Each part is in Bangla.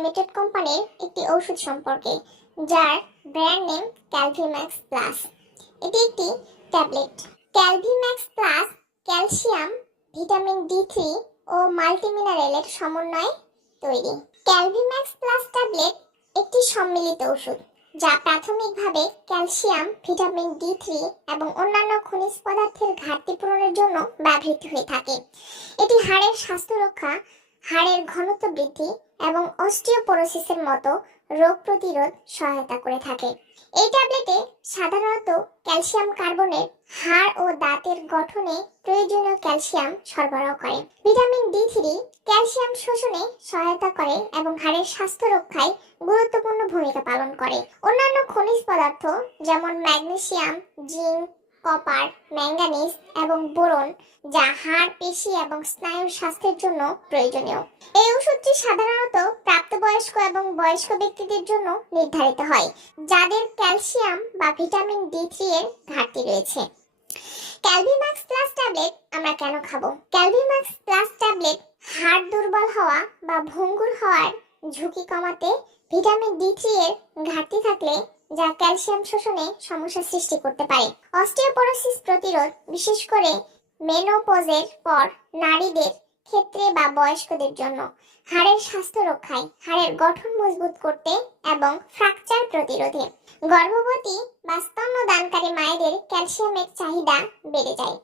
লিমিটেড কোম্পানির একটি ওষুধ সম্পর্কে, যার ব্র্যান্ড নেম ক্যালভিম্যাক্স প্লাস। এটি একটি tablet. Calvimax plus calcium, vitamin D three ও মাল্টিমিনারেলের সমন্বয়ে তৈরি। ক্যালভিম্যাক্স প্লাস ট্যাবলেট একটি সম্মিলিত ওষুধ যা প্রাথমিকভাবে ক্যালসিয়াম, ভিটামিন ডি থ্রি এবং অন্যান্য খনিজ পদার্থের ঘাটতি পূরণের জন্য ব্যবহৃত হয়ে থাকে। এটি হাড়ের স্বাস্থ্য রক্ষা হাড়ের ঘনত্ব বৃদ্ধি এবং অস্টিওপোরোসিসের মতো রোগ প্রতিরোধ সহায়তা করে থাকে। এই ট্যাবলেটে সাধারণত ক্যালসিয়াম কার্বনেট হাড় ও দাঁতের গঠনে প্রয়োজনীয় ক্যালসিয়াম সরবরাহ করে। ভিটামিন ডি থ্রি ক্যালসিয়াম শোষণে সহায়তা করে এবং হাড়ের স্বাস্থ্য রক্ষায় গুরুত্বপূর্ণ ভূমিকা পালন করে। অন্যান্য খনিজ পদার্থ যেমন ম্যাগনেসিয়াম, জিঙ্ক কপার, ম্যাঙ্গানিজ এবং বোরন, যা হাড়, পেশি এবং স্নায়ুর স্বাস্থ্যের জন্য প্রয়োজনীয়। এই ওষুধটি সাধারণত প্রাপ্তবয়স্ক এবং বয়স্ক ব্যক্তিদের জন্য নির্ধারিত হয়, যাদের ক্যালসিয়াম বা ভিটামিন ডি থ্রি এর ঘাটতি রয়েছে। ক্যালভিম্যাক্স প্লাস ট্যাবলেট আমরা কেন খাব? ক্যালভিম্যাক্স প্লাস ট্যাবলেট হাড় দুর্বল হওয়া বা ভঙ্গুর হওয়ার ঝুঁকি কমাতে ভিটামিন ডি থ্রি এর ঘাটতি থাকলে যা ক্যালসিয়াম শোষণে সমস্যা সৃষ্টি করতে পারে। অস্টিওপোরোসিস প্রতিরোধ, বিশেষ করে মেনোপজের পর নারীদের ক্ষেত্রে বা বয়স্কদের জন্য। হাড়ের স্বাস্থ্য রক্ষায়, হাড়ের গঠন মজবুত করতে এবং ফ্র্যাকচার প্রতিরোধে। গর্ভবতী বা স্তন্যদানকারী মায়েদের ক্যালসিয়ামের চাহিদা বেড়ে যায়।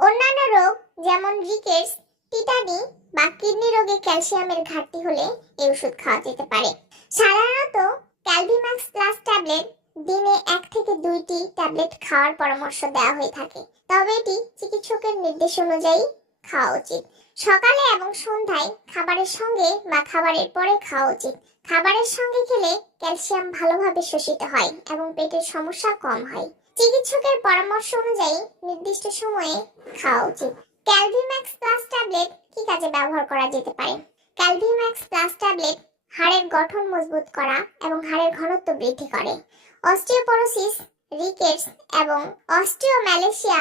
অন্যান্য রোগ যেমন রিকেটস টিটানি বা কিডনি রোগে ক্যালসিয়ামের ঘাটতি হলে এই ওষুধ খাওয়া যেতে পারে। সাধারণত ক্যালভিম্যাক্স প্লাস ট্যাবলেট দিনে এক থেকে দুইটি ট্যাবলেট খাওয়ার পরামর্শ দেওয়া হয়ে থাকে। তবে এটি চিকিৎসকের নির্দেশ অনুযায়ী খাওয়া উচিত। সকালে এবং সন্ধ্যায় খাবারের সঙ্গে বা খাবারের পরে খাওয়া উচিত। খাবারের সঙ্গে খেলে ক্যালসিয়াম ভালোভাবে শোষিত হয় এবং পেটের সমস্যা কম হয়। চিকিৎসকের পরামর্শ অনুযায়ী নির্দিষ্ট সময়ে খাওয়া উচিত। ক্যালভিম্যাক্স প্লাস ট্যাবলেট কি কাজে ব্যবহার করা যেতে পারে? ক্যালভিম্যাক্স প্লাস ট্যাবলেট হাড়ের গঠন মজবুত করা এবং হাড়ের ঘনত্ব বৃদ্ধি করে। অস্টিওপোরোসিস, রিকেটস এবং অস্টিওম্যালেশিয়া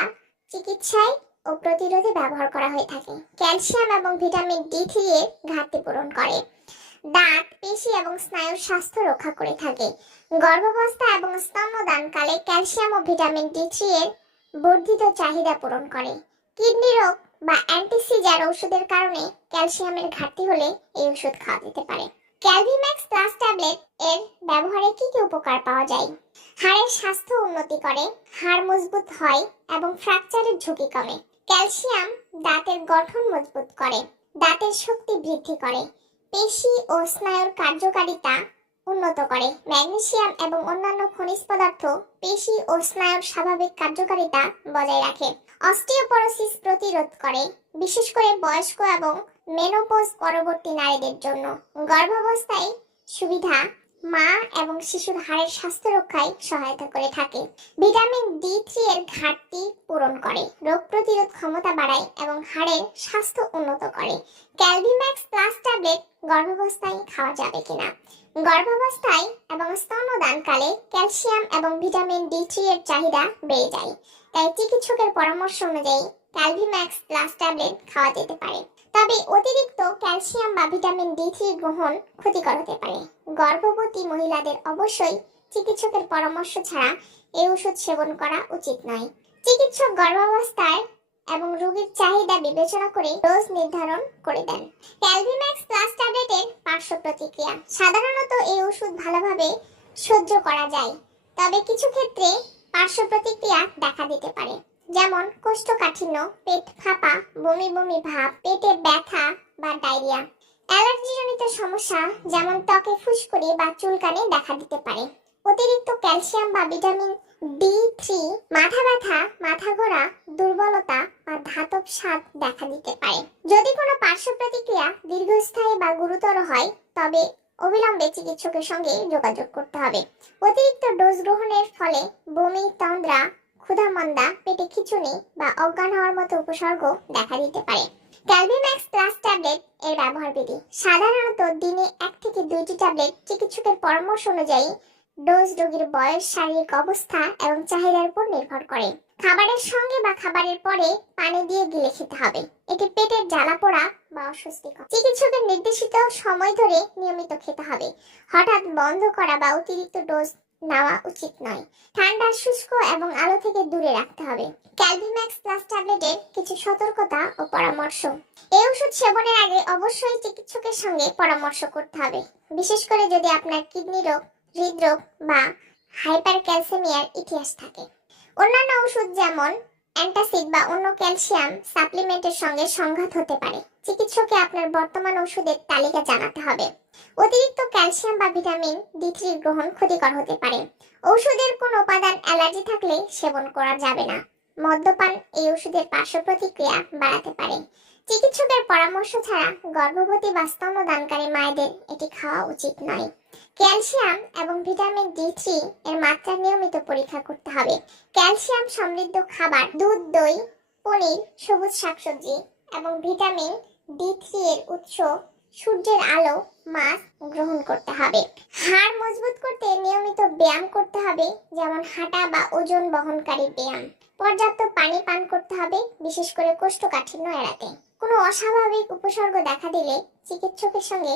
চিকিৎসায় ও প্রতিরোধে ব্যবহার করা হয়ে থাকে। ক্যালসিয়াম এবং ভিটামিন ডি থ্রি এর ঘাটতি পূরণ করে। দাঁত, পেশি এবং স্নায়ুর স্বাস্থ্য রক্ষা করে থাকে। গর্ভাবস্থা এবং স্তন্যদানকালে ক্যালসিয়াম ও ভিটামিন ডি থ্রি এর বর্ধিত চাহিদা পূরণ করে। কিডনি রোগ বা অ্যান্টিসিজার ওষুধের কারণে ক্যালসিয়ামের ঘাটতি হলে এই ওষুধ খাওয়া যেতে পারে। ক্যালভিম্যাক্স প্লাস ট্যাবলেট এর ব্যবহারে কি কি উপকার পাওয়া যায়? হাড়ের স্বাস্থ্য উন্নতি করে, হাড় মজবুত হয় এবং ফ্র্যাকচারের ঝুঁকি কমে। ক্যালসিয়াম দাঁতের গঠন মজবুত করে, দাঁতের শক্তি বৃদ্ধি করে, পেশি ও স্নায়ুর কার্যকারিতা উন্নত করে। ম্যাগনেসিয়াম এবং অন্যান্য খনিজ পদার্থ পেশি ও স্নায়ুর স্বাভাবিক কার্যকারিতা বজায় রাখে। অস্টিওপোরোসিস প্রতিরোধ করে, বিশেষ করে বয়স্ক এবং মেনোপোজ পরবর্তী নারীদের জন্য। গর্ভাবস্থায় সুবিধা, মা এবং শিশুর হাড়ের স্বাস্থ্য রক্ষায় সহায়তা করে থাকে। ভিটামিন ডি থ্রি এর ঘাটতি পূরণ করে, রোগ প্রতিরোধ ক্ষমতা বাড়ায় এবং হাড়ের স্বাস্থ্য উন্নত করে। ক্যালভিম্যাক্স প্লাস ট্যাবলেট গর্ভাবস্থায় খাওয়া যাবে কিনা? গর্ভাবস্থায় এবং স্তন্যদানকালে ক্যালসিয়াম এবং ভিটামিন ডি থ্রি এর চাহিদা বেড়ে যায়। তাই চিকিৎসকের পরামর্শ অনুযায়ী ক্যালভিম্যাক্স প্লাস ট্যাবলেট খাওয়া যেতে পারে। তবে অতিরিক্ত ক্যালসিয়াম বা ভিটামিন ডি থ্রি গ্রহণ ক্ষতিকর হতে পারে। গর্ভবতী মহিলাদের অবশ্যই চিকিৎসকের পরামর্শ ছাড়া এই ওষুধ সেবন করা উচিত নয়। চিকিৎসক গর্ভাবস্থায় এবং রোগীর চাহিদা বিবেচনা করে ডোজ নির্ধারণ করে দেন। ক্যালভিম্যাক্স প্লাস ট্যাবলেটের পার্শ্ব প্রতিক্রিয়া। সাধারণত এই ওষুধ ভালোভাবে সহ্য করা যায়, তবে কিছু ক্ষেত্রে পার্শ্ব প্রতিক্রিয়া দেখা দিতে পারে। যেমন কোষ্ঠকাঠিন্য, পেট ফাঁপা, বমি বমি ভাব, পেটে ব্যথা বা ডায়রিয়া। অ্যালার্জিজনিত সমস্যা যেমন ত্বকে ফুসকুড়ি বা চুলকানি দেখা দিতে পারে। অতিরিক্ত ক্যালসিয়াম বা ভিটামিন ডি থ্রি মাথা ব্যথা, মাথা ঘোরা, দুর্বলতা বা ধাতব স্বাদ দেখা দিতে পারে। যদি কোনো পার্শ্ব প্রতিক্রিয়া দীর্ঘস্থায়ী বা গুরুতর হয়, তবে অবিলম্বে চিকিৎসকের সঙ্গে যোগাযোগ করতে হবে। অতিরিক্ত ডোজ গ্রহণের ফলে বমি, তন্দ্রা, ক্ষুধামন্দা, পেটে খিচুনি বা অজ্ঞান হওয়ার মতো উপসর্গ দেখা দিতে পারে। ক্যালভিম্যাক্স প্লাস ট্যাবলেট এর ব্যবহার বিধি সাধারণত দিনে এক থেকে দুইটি ট্যাবলেট চিকিৎসকের পরামর্শ অনুযায়ী ডোজ রোগীর বয়স, শারীরিক অবস্থা এবং চাহিদার উপর নির্ভর করে। খাবারের সঙ্গে বা খাবারের পরে পানি দিয়ে গিলে খেতে হবে। এটি পেটের জ্বালা পোড়া বা অস্বস্তিকর। চিকিৎসকের নির্দেশিত সময় ধরে নিয়মিত খেতে হবে। হঠাৎ বন্ধ করা বা অতিরিক্ত ডোজ নেওয়া উচিত নয়। ঠান্ডা, শুষ্ক এবং আলো থেকে দূরে রাখতে হবে। ক্যালভিম্যাক্স প্লাস ট্যাবলেটের কিছু সতর্কতা ও পরামর্শ। এই ওষুধ সেবনের আগে অবশ্যই চিকিৎসকের সঙ্গে পরামর্শ করতে হবে। বিশেষ করে যদি আপনার কিডনি রোগ হৃদরোগ বা হাইপার ক্যালসিমিয়ার ইতিহাস থাকে। অন্যান্য ওষুধ যেমন অ্যান্টাসিড বা অন্য ক্যালসিয়াম সাপ্লিমেন্টের সঙ্গে সংঘাত হতে পারে। চিকিৎসককে আপনার বর্তমান ওষুধের তালিকা জানাতে হবে। অতিরিক্ত ক্যালসিয়াম বা ভিটামিন ডি থ্রি গ্রহণ ক্ষতিকর হতে পারে। ঔষধের কোন উপাদান অ্যালার্জি থাকলে সেবন করা যাবে না। মদ্যপান এই ওষুধের পার্শ্ব প্রতিক্রিয়া বাড়াতে পারে। চিকিৎসকের পরামর্শ ছাড়া গর্ভবতী বা স্তন্যদানকারী মায়েদের এটি খাওয়া উচিত নয়। ক্যালসিয়াম এবং ভিটামিন ডি থ্রি এর মাত্রা নিয়মিত পরীক্ষা করতে হবে। ক্যালসিয়াম সমৃদ্ধ খাবার, দুধ, দই, পনির, সবুজ শাকসবজি এবং ভিটামিন ডি থ্রি এর উৎস সূর্যের আলো, মাছ গ্রহণ করতে হবে। হাড় মজবুত করতে নিয়মিত ব্যায়াম করতে হবে, যেমন হাঁটা বা ওজন বহনকারী ব্যায়াম। পর্যাপ্ত পানি পান করতে হবে, বিশেষ করে কোষ্ঠকাঠিন্য এড়াতে। কোনো অস্বাভাবিক উপসর্গ দেখা দিলে চিকিৎসকের সঙ্গে